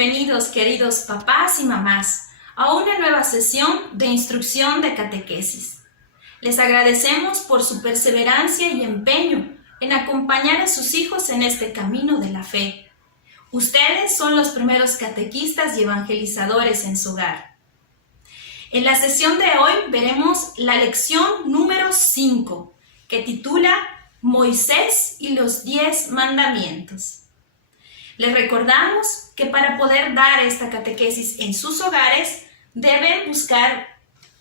bienvenidos, queridos papás y mamás, a una nueva sesión de instrucción de catequesis. Les agradecemos por su perseverancia y empeño en acompañar a sus hijos en este camino de la fe. Ustedes son los primeros catequistas y evangelizadores en su hogar. En la sesión de hoy veremos la lección número 5, que titula Moisés y los 10 mandamientos. Les recordamos que para poder dar esta catequesis en sus hogares, deben buscar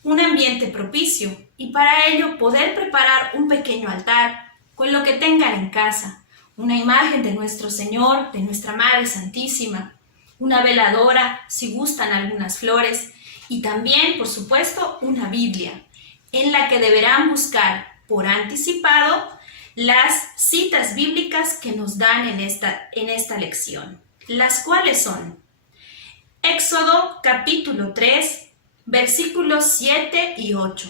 un ambiente propicio y para ello poder preparar un pequeño altar con lo que tengan en casa, una imagen de nuestro Señor, de nuestra Madre Santísima, una veladora, si gustan algunas flores, y también, por supuesto, una Biblia, en la que deberán buscar por anticipado las citas bíblicas que nos dan en esta lección, las cuales son Éxodo capítulo 3, versículos 7 y 8.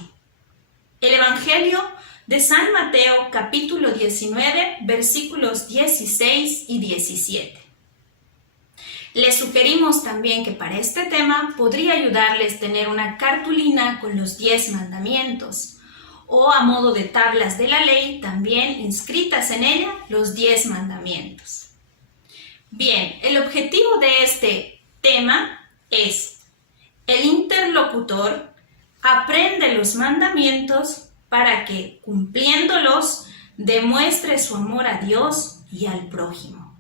El Evangelio de San Mateo capítulo 19, versículos 16 y 17. Les sugerimos también que para este tema podría ayudarles tener una cartulina con los 10 mandamientos, o a modo de tablas de la ley, también inscritas en ella los 10 mandamientos. Bien, el objetivo de este tema es: el interlocutor aprende los mandamientos para que, cumpliéndolos, demuestre su amor a Dios y al prójimo.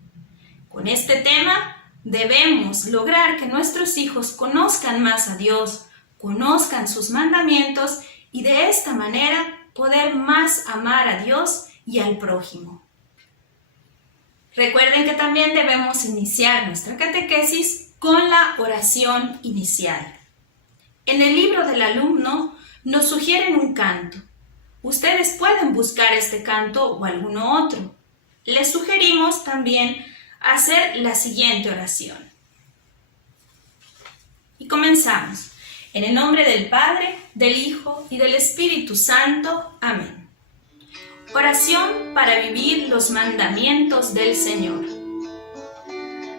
Con este tema debemos lograr que nuestros hijos conozcan más a Dios, conozcan sus mandamientos y de esta manera poder más amar a Dios y al prójimo. Recuerden que también debemos iniciar nuestra catequesis con la oración inicial. En el libro del alumno nos sugieren un canto. Ustedes pueden buscar este canto o alguno otro. Les sugerimos también hacer la siguiente oración. Y comenzamos. En el nombre del Padre, del Hijo y del Espíritu Santo. Amén. Oración para vivir los mandamientos del Señor.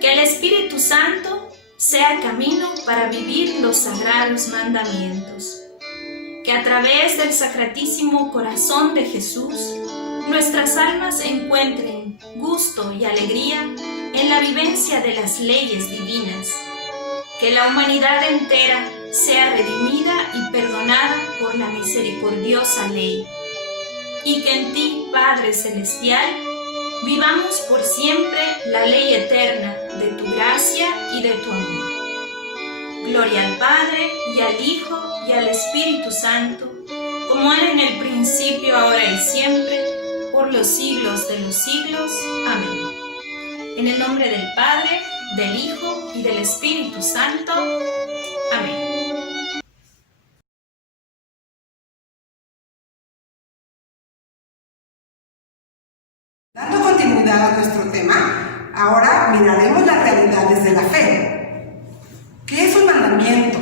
Que el Espíritu Santo sea camino para vivir los sagrados mandamientos. Que a través del sacratísimo corazón de Jesús, nuestras almas encuentren gusto y alegría en la vivencia de las leyes divinas. Que la humanidad entera sea redimida y perdonada por la misericordiosa ley, y que en ti, Padre Celestial, vivamos por siempre la ley eterna de tu gracia y de tu amor. Gloria al Padre, y al Hijo, y al Espíritu Santo, como era en el principio, ahora y siempre, por los siglos de los siglos. Amén. En el nombre del Padre, del Hijo y del Espíritu Santo. Amén. Dando continuidad a nuestro tema, ahora miraremos las realidades de la fe. ¿Qué es un mandamiento?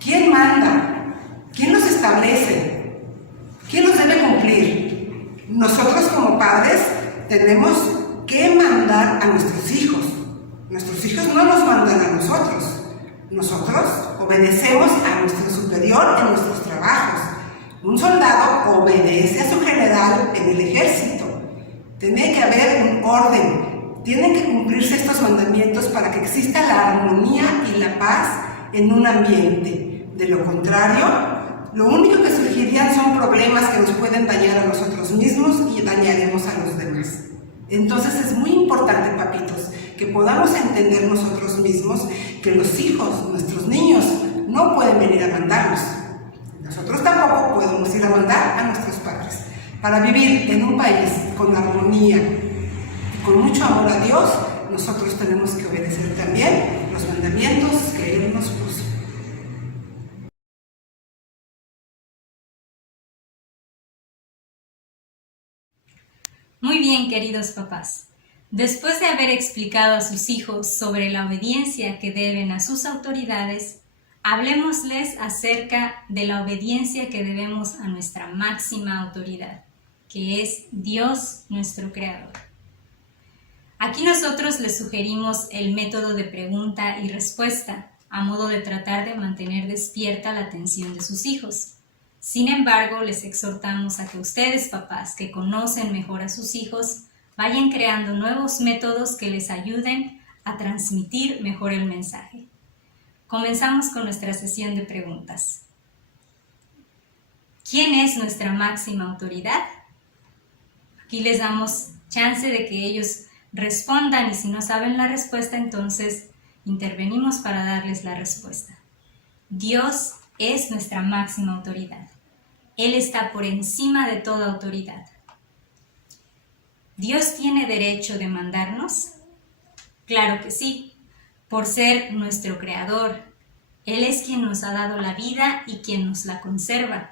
¿Quién manda? ¿Quién los establece? ¿Quién los debe cumplir? Nosotros como padres tenemos que mandar a nuestros hijos. Nuestros hijos no nos mandan a nosotros. Nosotros obedecemos a nuestro superior en nuestros trabajos. Un soldado obedece a su general en el ejército. Tiene que haber un orden, tienen que cumplirse estos mandamientos para que exista la armonía y la paz en un ambiente. De lo contrario, lo único que surgirían son problemas que nos pueden dañar a nosotros mismos y dañaremos a los demás. Entonces es muy importante, papitos, que podamos entender nosotros mismos que los hijos, nuestros niños, no pueden venir a mandarnos. Nosotros tampoco podemos ir a mandar a nuestros padres. Para vivir en un país con armonía y con mucho amor a Dios, nosotros tenemos que obedecer también los mandamientos que Él nos puso. Muy bien, queridos papás. Después de haber explicado a sus hijos sobre la obediencia que deben a sus autoridades, hablemosles acerca de la obediencia que debemos a nuestra máxima autoridad, que es Dios nuestro Creador. Aquí nosotros les sugerimos el método de pregunta y respuesta, a modo de tratar de mantener despierta la atención de sus hijos. Sin embargo, les exhortamos a que ustedes, papás, que conocen mejor a sus hijos, vayan creando nuevos métodos que les ayuden a transmitir mejor el mensaje. Comenzamos con nuestra sesión de preguntas. ¿Quién es nuestra máxima autoridad? Aquí les damos chance de que ellos respondan y si no saben la respuesta, entonces intervenimos para darles la respuesta. Dios es nuestra máxima autoridad. Él está por encima de toda autoridad. ¿Dios tiene derecho de mandarnos? Claro que sí, por ser nuestro creador. Él es quien nos ha dado la vida y quien nos la conserva.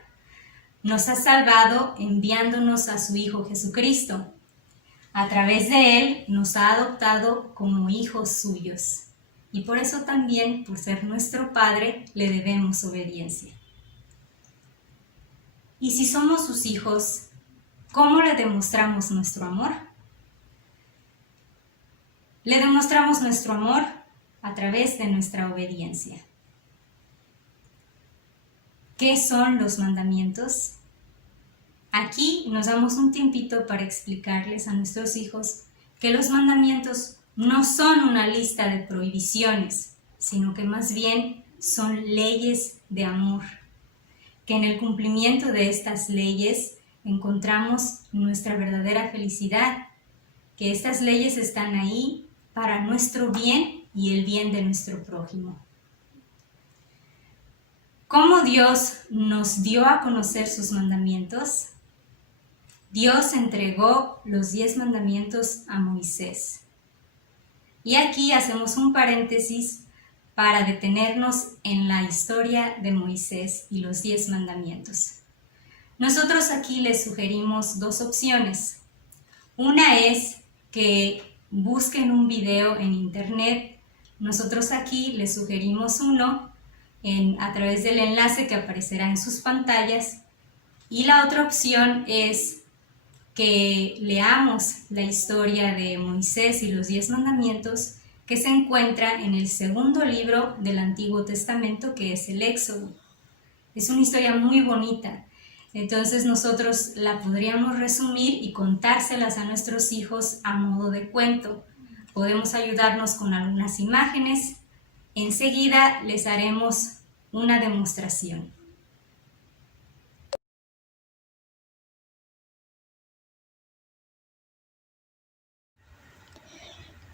Nos ha salvado enviándonos a su Hijo Jesucristo. A través de Él nos ha adoptado como hijos suyos. Y por eso también, por ser nuestro Padre, le debemos obediencia. Y si somos sus hijos, ¿cómo le demostramos nuestro amor? Le demostramos nuestro amor a través de nuestra obediencia. ¿Qué son los mandamientos? Aquí nos damos un tiempito para explicarles a nuestros hijos que los mandamientos no son una lista de prohibiciones, sino que más bien son leyes de amor. Que en el cumplimiento de estas leyes encontramos nuestra verdadera felicidad, que estas leyes están ahí para nuestro bien y el bien de nuestro prójimo. ¿Cómo Dios nos dio a conocer sus mandamientos? Dios entregó los 10 mandamientos a Moisés. Y aquí hacemos un paréntesis para detenernos en la historia de Moisés y los 10 mandamientos. Nosotros aquí les sugerimos 2 opciones. Una es que busquen un video en internet. Nosotros aquí les sugerimos uno a través del enlace que aparecerá en sus pantallas. Y la otra opción es que leamos la historia de Moisés y los 10 mandamientos que se encuentra en el segundo libro del Antiguo Testamento, que es el Éxodo. Es una historia muy bonita, entonces nosotros la podríamos resumir y contárselas a nuestros hijos a modo de cuento. Podemos ayudarnos con algunas imágenes. Enseguida les haremos una demostración.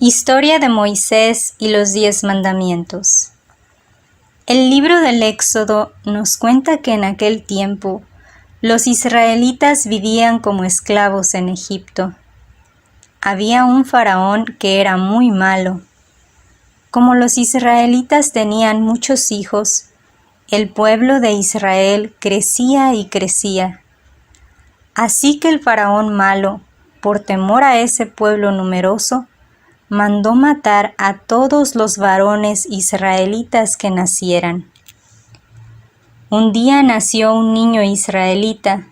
Historia de Moisés y los 10 mandamientos. El libro del Éxodo nos cuenta que en aquel tiempo los israelitas vivían como esclavos en Egipto. Había un faraón que era muy malo. Como los israelitas tenían muchos hijos, el pueblo de Israel crecía y crecía. Así que el faraón malo, por temor a ese pueblo numeroso, mandó matar a todos los varones israelitas que nacieran. Un día nació un niño israelita,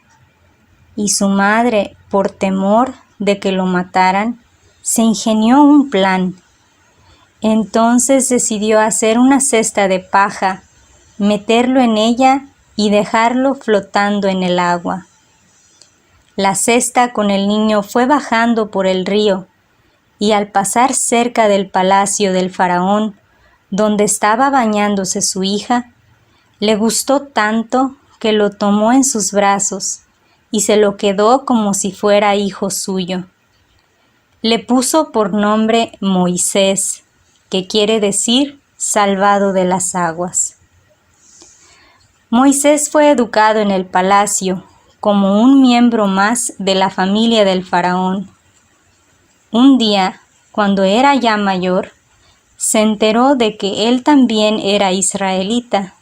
y su madre, por temor de que lo mataran, se ingenió un plan. Entonces decidió hacer una cesta de paja, meterlo en ella y dejarlo flotando en el agua. La cesta con el niño fue bajando por el río, y al pasar cerca del palacio del faraón, donde estaba bañándose su hija, le gustó tanto que lo tomó en sus brazos y se lo quedó como si fuera hijo suyo. Le puso por nombre Moisés, que quiere decir salvado de las aguas. Moisés fue educado en el palacio como un miembro más de la familia del faraón. Un día, cuando era ya mayor, se enteró de que él también era israelita.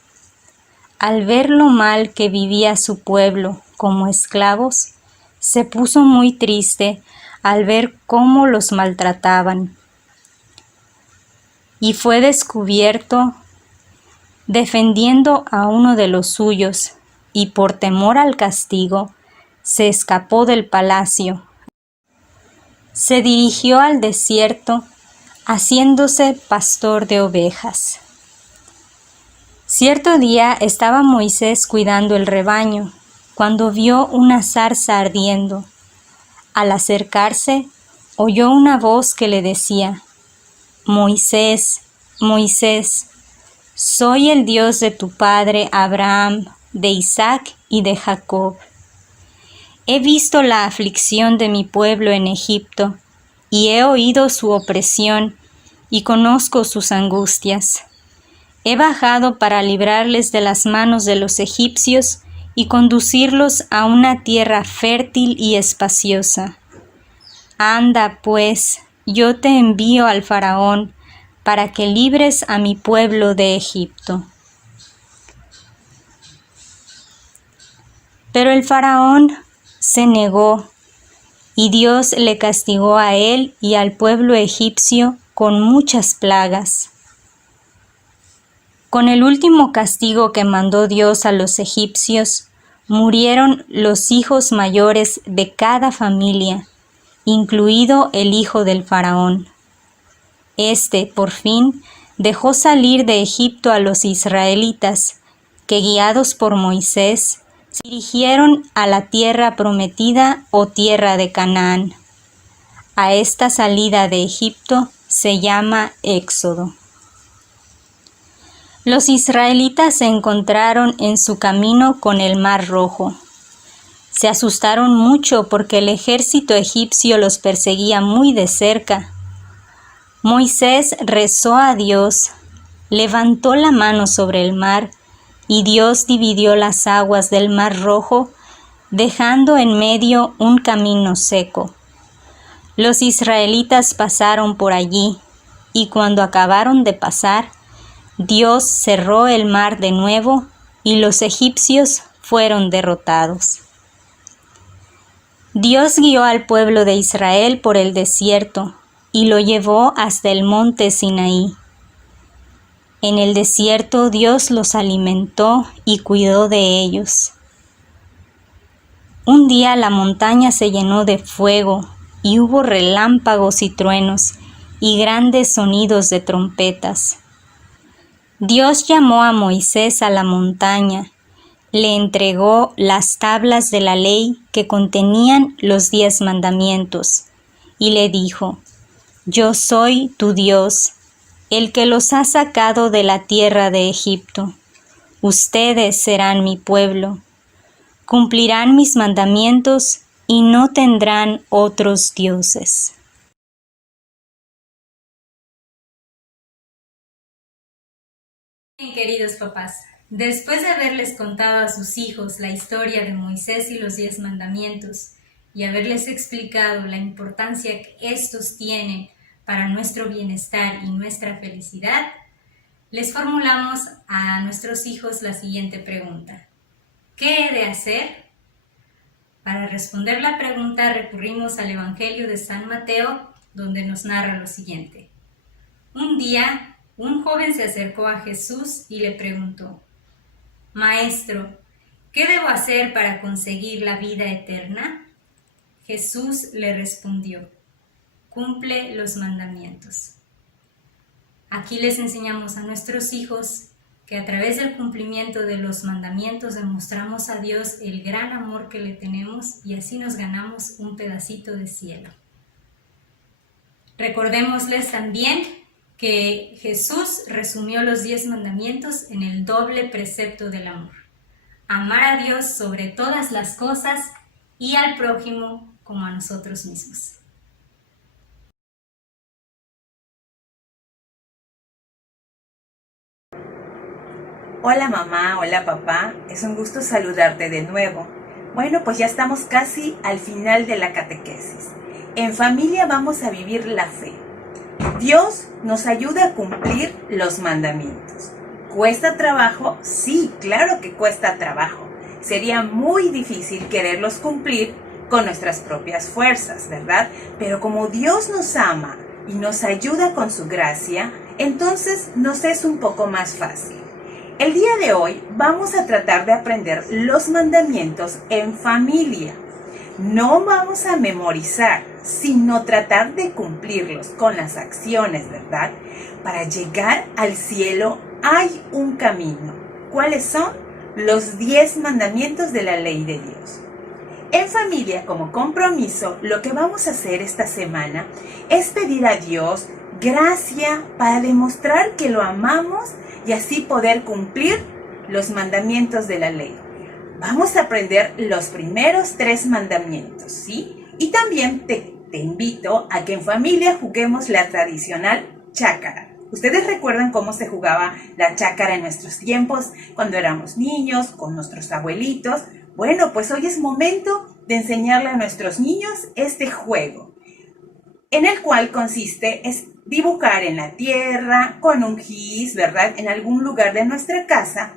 Al ver lo mal que vivía su pueblo como esclavos, se puso muy triste al ver cómo los maltrataban. Y fue descubierto defendiendo a uno de los suyos, y por temor al castigo, se escapó del palacio. se dirigió al desierto, haciéndose pastor de ovejas. Cierto día estaba Moisés cuidando el rebaño, cuando vio una zarza ardiendo. Al acercarse, oyó una voz que le decía: Moisés, Moisés, soy el Dios de tu padre Abraham, de Isaac y de Jacob. He visto la aflicción de mi pueblo en Egipto, y he oído su opresión, y conozco sus angustias. He bajado para librarles de las manos de los egipcios y conducirlos a una tierra fértil y espaciosa. Anda, pues, yo te envío al faraón, para que libres a mi pueblo de Egipto. Pero el faraón se negó, y Dios le castigó a él y al pueblo egipcio con muchas plagas. Con el último castigo que mandó Dios a los egipcios, murieron los hijos mayores de cada familia, incluido el hijo del faraón. Este, por fin, dejó salir de Egipto a los israelitas, que guiados por Moisés, se dirigieron a la tierra prometida o tierra de Canaán. A esta salida de Egipto se llama Éxodo. Los israelitas se encontraron en su camino con el Mar Rojo. Se asustaron mucho porque el ejército egipcio los perseguía muy de cerca. Moisés rezó a Dios, levantó la mano sobre el mar, y Dios dividió las aguas del Mar Rojo, dejando en medio un camino seco. Los israelitas pasaron por allí, y cuando acabaron de pasar, Dios cerró el mar de nuevo, y los egipcios fueron derrotados. Dios guió al pueblo de Israel por el desierto, y lo llevó hasta el monte Sinaí. En el desierto Dios los alimentó y cuidó de ellos. Un día la montaña se llenó de fuego, y hubo relámpagos y truenos, y grandes sonidos de trompetas. Dios llamó a Moisés a la montaña, le entregó las tablas de la ley que contenían los 10 mandamientos, y le dijo: Yo soy tu Dios, el que los ha sacado de la tierra de Egipto. Ustedes serán mi pueblo. Cumplirán mis mandamientos y no tendrán otros dioses. Bien, queridos papás, después de haberles contado a sus hijos la historia de Moisés y los 10 mandamientos, y haberles explicado la importancia que estos tienen para nuestro bienestar y nuestra felicidad, les formulamos a nuestros hijos la siguiente pregunta: ¿qué he de hacer? Para responder la pregunta recurrimos al Evangelio de San Mateo, donde nos narra lo siguiente. Un día, un joven se acercó a Jesús y le preguntó: Maestro, ¿qué debo hacer para conseguir la vida eterna? Jesús le respondió: cumple los mandamientos. Aquí les enseñamos a nuestros hijos que a través del cumplimiento de los mandamientos demostramos a Dios el gran amor que le tenemos y así nos ganamos un pedacito de cielo. Recordémosles también que Jesús resumió los 10 mandamientos en el doble precepto del amor: amar a Dios sobre todas las cosas y al prójimo como a nosotros mismos. Hola mamá, hola papá, es un gusto saludarte de nuevo. Bueno, pues ya estamos casi al final de la catequesis. En familia vamos a vivir la fe. Dios nos ayuda a cumplir los mandamientos. ¿Cuesta trabajo? Sí, claro que cuesta trabajo. Sería muy difícil quererlos cumplir con nuestras propias fuerzas, ¿verdad? Pero como Dios nos ama y nos ayuda con su gracia, entonces nos es un poco más fácil. El día de hoy vamos a tratar de aprender los mandamientos en familia. No vamos a memorizar, sino tratar de cumplirlos con las acciones, ¿verdad? Para llegar al cielo hay un camino. ¿Cuáles son? Los 10 mandamientos de la ley de Dios. En familia, como compromiso, lo que vamos a hacer esta semana es pedir a Dios gracia para demostrar que lo amamos y así poder cumplir los mandamientos de la ley. Vamos a aprender los primeros 3 mandamientos, ¿sí? Y también te invito a que en familia juguemos la tradicional chácara. ¿Ustedes recuerdan cómo se jugaba la chácara en nuestros tiempos, cuando éramos niños, con nuestros abuelitos? Bueno, pues hoy es momento de enseñarle a nuestros niños este juego, en el cual consiste es dibujar en la tierra, con un gis, ¿verdad? En algún lugar de nuestra casa,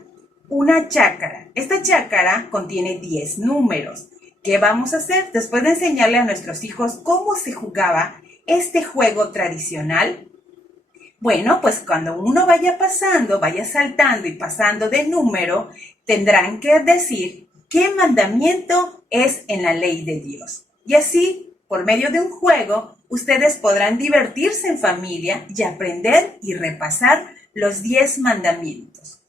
una chácara. Esta chácara contiene 10 números. ¿Qué vamos a hacer? Después de enseñarle a nuestros hijos cómo se jugaba este juego tradicional, bueno, pues cuando uno vaya pasando, vaya saltando y pasando de número, tendrán que decir qué mandamiento es en la ley de Dios. Y así, por medio de un juego, ustedes podrán divertirse en familia y aprender y repasar los 10 mandamientos.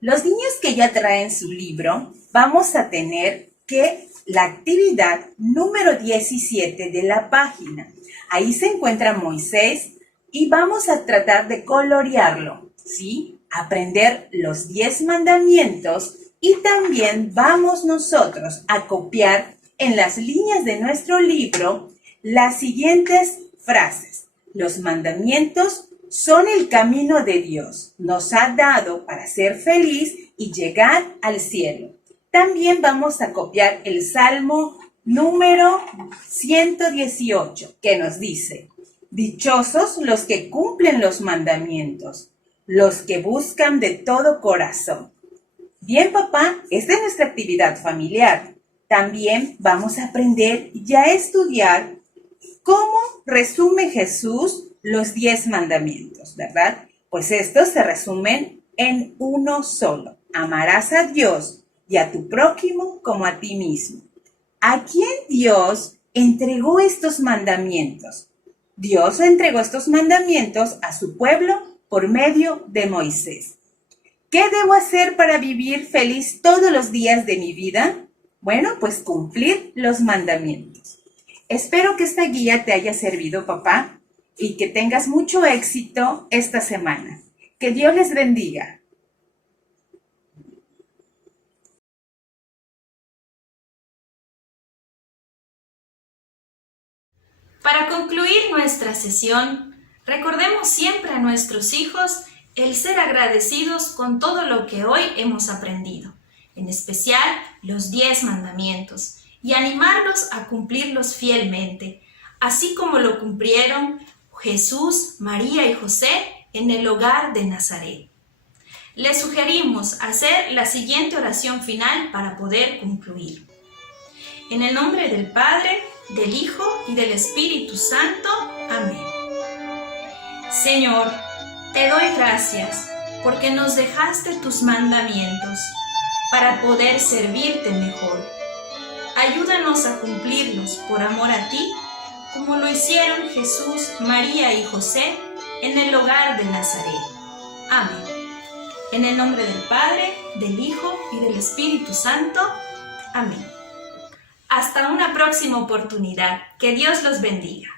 Los niños que ya traen su libro, vamos a tener que la actividad número 17 de la página. Ahí se encuentra Moisés y vamos a tratar de colorearlo, ¿sí? Aprender los 10 mandamientos y también vamos nosotros a copiar en las líneas de nuestro libro las siguientes frases. Los mandamientos son el camino de Dios. Nos ha dado para ser feliz y llegar al cielo. También vamos a copiar el Salmo número 118, que nos dice: dichosos los que cumplen los mandamientos, los que buscan de todo corazón. Bien, papá, esta es nuestra actividad familiar. También vamos a aprender y a estudiar cómo resume Jesús los 10 mandamientos, ¿verdad? Pues estos se resumen en uno solo. Amarás a Dios y a tu prójimo como a ti mismo. ¿A quién Dios entregó estos mandamientos? Dios entregó estos mandamientos a su pueblo por medio de Moisés. ¿Qué debo hacer para vivir feliz todos los días de mi vida? Bueno, pues cumplir los mandamientos. Espero que esta guía te haya servido, papá, y que tengas mucho éxito esta semana. Que Dios les bendiga. Para concluir nuestra sesión, recordemos siempre a nuestros hijos el ser agradecidos con todo lo que hoy hemos aprendido, en especial los 10 mandamientos, y animarlos a cumplirlos fielmente, así como lo cumplieron Jesús, María y José en el hogar de Nazaret. Les sugerimos hacer la siguiente oración final para poder concluir. En el nombre del Padre, del Hijo y del Espíritu Santo. Amén. Señor, te doy gracias porque nos dejaste tus mandamientos para poder servirte mejor. Ayúdanos a cumplirlos por amor a ti, como lo hicieron Jesús, María y José en el hogar de Nazaret. Amén. En el nombre del Padre, del Hijo y del Espíritu Santo. Amén. Hasta una próxima oportunidad. Que Dios los bendiga.